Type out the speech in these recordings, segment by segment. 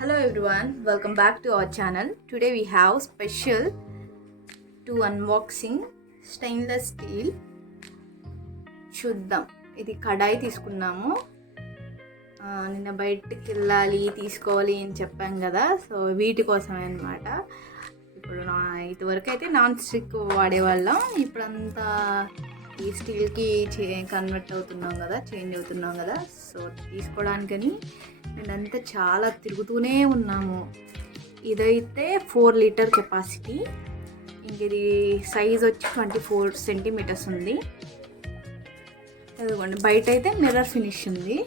Hello everyone, welcome back to our channel. Today we have special to unboxing stainless steel. చూద్దాం. ఇది కడాయి తీసుకున్నాము. నిన్న బయటికి వెళ్ళాలి తీసుకోవాలి అని చెప్పాం కదా, సో వీటి కోసమే అనమాట. ఇప్పుడు ఇదివరకు అయితే నాన్ స్టిక్ వాడేవాళ్ళం, ఇప్పుడంతా ఈ స్టీల్కి కన్వర్ట్ అవుతున్నాం కదా, చేంజ్ అవుతున్నాం కదా. సో తీసుకోవడానికని నేనంతా చాలా తిరుగుతూనే ఉన్నాము. ఇదైతే 4 లీటర్ కెపాసిటీ. ఇంక ఇది సైజ్ వచ్చి 24 సెంటీమీటర్స్ ఉంది. అదిగోండి, బయట అయితే మిర్రర్ ఫినిష్ ఉంది,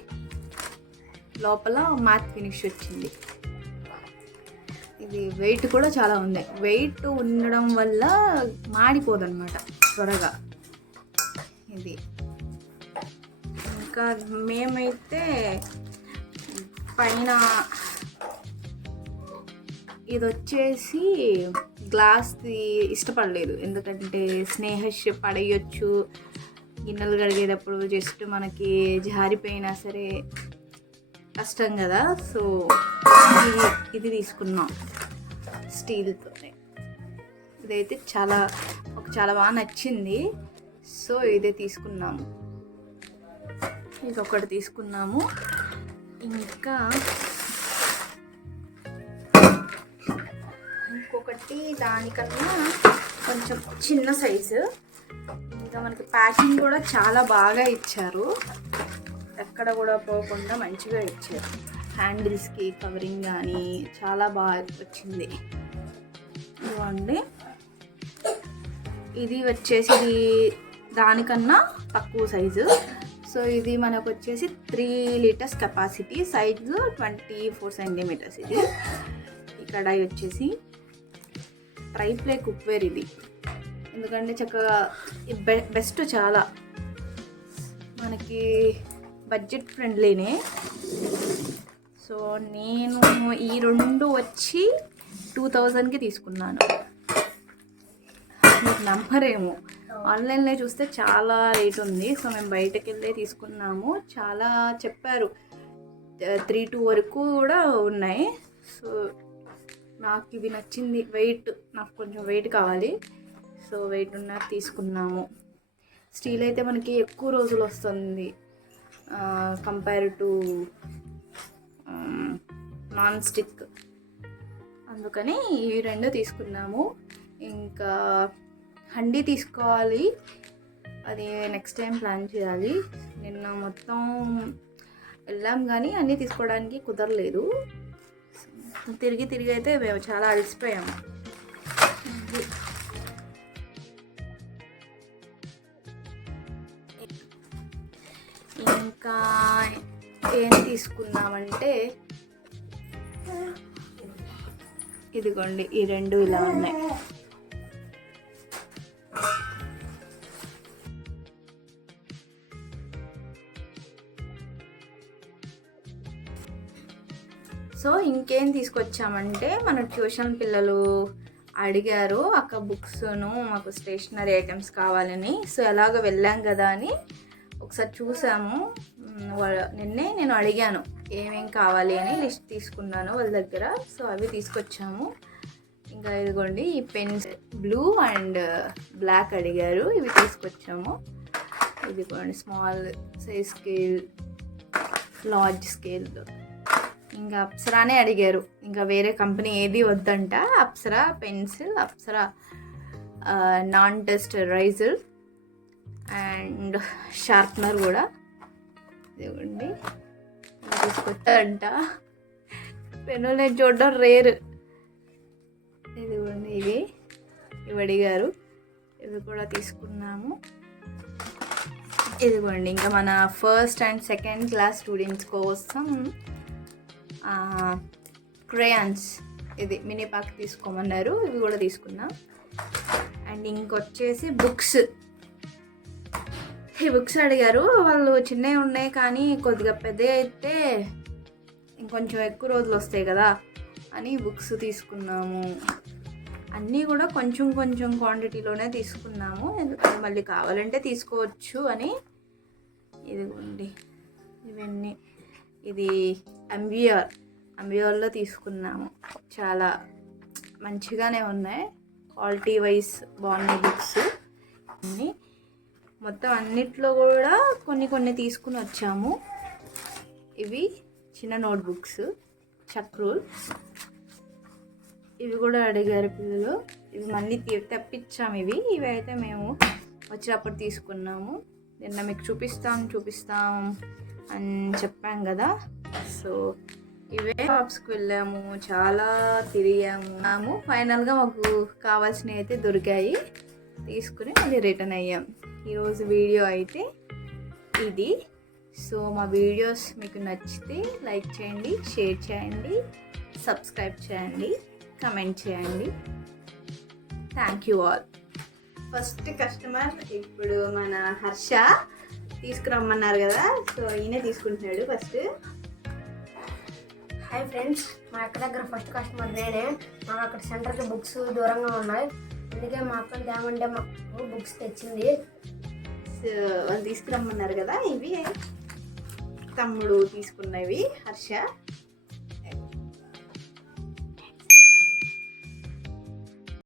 లోపల మ్యాట్ ఫినిష్ వచ్చింది. ఇది వెయిట్ కూడా చాలా ఉంది. వెయిట్ ఉండడం వల్ల మాడిపోదన్నమాట త్వరగా ఇది. ఇంకా మేమైతే పైన ఇది వచ్చేసి గ్లాస్ది ఇష్టపడలేదు, ఎందుకంటే స్నేహస్ పడేయచ్చు గిన్నెలు కడిగేటప్పుడు, జస్ట్ మనకి జారిపోయినా సరే కష్టం కదా. సో ఇది తీసుకున్నాం స్టీల్తోనే. ఇదైతే చాలా బాగా నచ్చింది, సో ఇదే తీసుకున్నాము. ఇదొకటి తీసుకున్నాము. ఇంకా ఇంకొకటి దానికన్నా కొంచెం చిన్న సైజు. ఇంకా మనకి ప్యాకింగ్ కూడా చాలా బాగా ఇచ్చారు, ఎక్కడ కూడా పోకుండా మంచిగా ఇచ్చారు. హ్యాండిల్స్కి కవరింగ్ కానీ చాలా బాగా వచ్చింది. ఇదిగోండి, ఇది వచ్చేసి దానికన్నా తక్కువ సైజు. సో ఇది మనకు వచ్చేసి 3 లీటర్స్ కెపాసిటీ, సైజు 24 సెంటీమీటర్స్. ఇది ఈ కడాయి వచ్చేసి ట్రైప్లే కుక్వేర్. ఇది ఎందుకంటే చక్కగా బెస్ట్, చాలా మనకి బడ్జెట్ ఫ్రెండ్లీనే. సో నేను ఈ 2 వచ్చి 2000కి తీసుకున్నాను. మీకు నమ్మరేమో, ఆన్లైన్లో చూస్తే చాలా రేట్ ఉంది. సో మేము బయటకు వెళ్ళే తీసుకున్నాము. చాలా చెప్పారు, 3,2 వరకు కూడా ఉన్నాయి. సో నాకు ఇది నచ్చింది. వెయిట్, నాకు కొంచెం వెయిట్ కావాలి, సో వెయిట్ ఉన్నది తీసుకున్నాము. స్టీల్ అయితే మనకి ఎక్కువ రోజులు వస్తుంది కంపేర్ టు నాన్ స్టిక్, అందుకని ఈ 2 తీసుకున్నాము. ఇంకా హండీ తీసుకోవాలి, అది నెక్స్ట్ టైం ప్లాన్ చేయాలి. నిన్న మొత్తం వెళ్ళాం కానీ అన్నీ తీసుకోవడానికి కుదరలేదు. తిరిగి అయితే మేము చాలా అలసిపోయాము. ఇంకా ఏం తీసుకున్నామంటే ఇదిగోండి, ఈ 2 ఇలా ఉన్నాయి. సో ఇంకేం తీసుకొచ్చామంటే, మన ట్యూషన్ పిల్లలు అడిగారు, అక్క బుక్స్ను మాకు స్టేషనరీ ఐటమ్స్ కావాలని. సో ఎలాగో వెళ్ళాం కదా అని ఒకసారి చూసాము. నిన్నే నేను అడిగాను ఏమేం కావాలి అని, లిస్ట్ తీసుకున్నాను వాళ్ళ దగ్గర. సో అవి తీసుకొచ్చాము. ఇంకా ఇదిగోండి, ఈ పెన్స్ బ్లూ అండ్ బ్లాక్ అడిగారు, ఇవి తీసుకొచ్చాము. ఇదిగోండి, small size scale, large scale. ఇంకా అప్సరానే అడిగారు, ఇంకా వేరే కంపెనీ ఏది వద్దంట. Apsara pencil, Apsara non dust eraser and sharpener కూడా. ఇదిగోండి, తీసుకొచ్చారంట. పెన్నులు నేను చూడడం రేర్. ఇదిగోండి, ఇవి అడిగారు, ఇవి కూడా తీసుకున్నాము. ఇదిగోండి, ఇంకా మన first and second class students కోసం క్రేయాన్స్, ఇది మినీ ప్యాక్ తీసుకోమన్నారు, ఇవి కూడా తీసుకున్నాం. అండ్ ఇంకొచ్చేసి బుక్స్, ఈ బుక్స్ అడిగారు వాళ్ళు. చిన్నవి ఉన్నాయి కానీ కొద్దిగా పెద్దవి అయితే ఇంకొంచెం ఎక్కువ రోజులు వస్తాయి కదా అని బుక్స్ తీసుకున్నాము. అన్నీ కూడా కొంచెం క్వాంటిటీలోనే తీసుకున్నాము, ఎందుకంటే మళ్ళీ కావాలంటే తీసుకోవచ్చు అని. ఇదిగోండి ఇవన్నీ, ఇది అంబియోల్లో తీసుకున్నాము. చాలా మంచిగానే ఉన్నాయి, క్వాలిటీ వైజ్ బాగున్నాయి బుక్స్ అన్నీ. మొత్తం అన్నిట్లో కూడా కొన్ని కొన్ని తీసుకుని వచ్చాము. ఇవి చిన్న నోట్బుక్స్ చక్రూల్, ఇవి కూడా అడిగారు పిల్లలు. ఇవి మళ్ళీ తెప్పించాము. ఇవి అయితే మేము వచ్చేటప్పుడు తీసుకున్నాము. నిన్న మీకు చూపిస్తాం అని చెప్పాం కదా. సో ఇవే షాప్స్కి వెళ్ళాము, చాలా తిరిగాము. ఫైనల్గా మాకు కావాల్సినవి అయితే దొరికాయి, తీసుకుని మళ్ళీ రిటర్న్ అయ్యాం. ఈరోజు వీడియో అయితే ఇది. సో మా వీడియోస్ మీకు నచ్చితే లైక్ చేయండి, షేర్ చేయండి, సబ్స్క్రైబ్ చేయండి, కమెంట్ చేయండి. Thank you all. First customer ఇప్పుడు మన హర్ష తీసుకురమ్మన్నారు కదా, సో ఈయనే తీసుకుంటున్నాడు ఫస్ట్. హాయ్ ఫ్రెండ్స్, మా అక్క దగ్గర ఫస్ట్ కస్టమర్ నేనే. మాకు అక్కడ సెంటర్కి బుక్స్ దూరంగా ఉన్నాయి, అందుకే మా అక్కని తేమంటే మాకు బుక్స్ తెచ్చింది. సో వాళ్ళు తీసుకురమ్మన్నారు కదా, ఇవి తమ్ముడు తీసుకున్నవి హర్ష.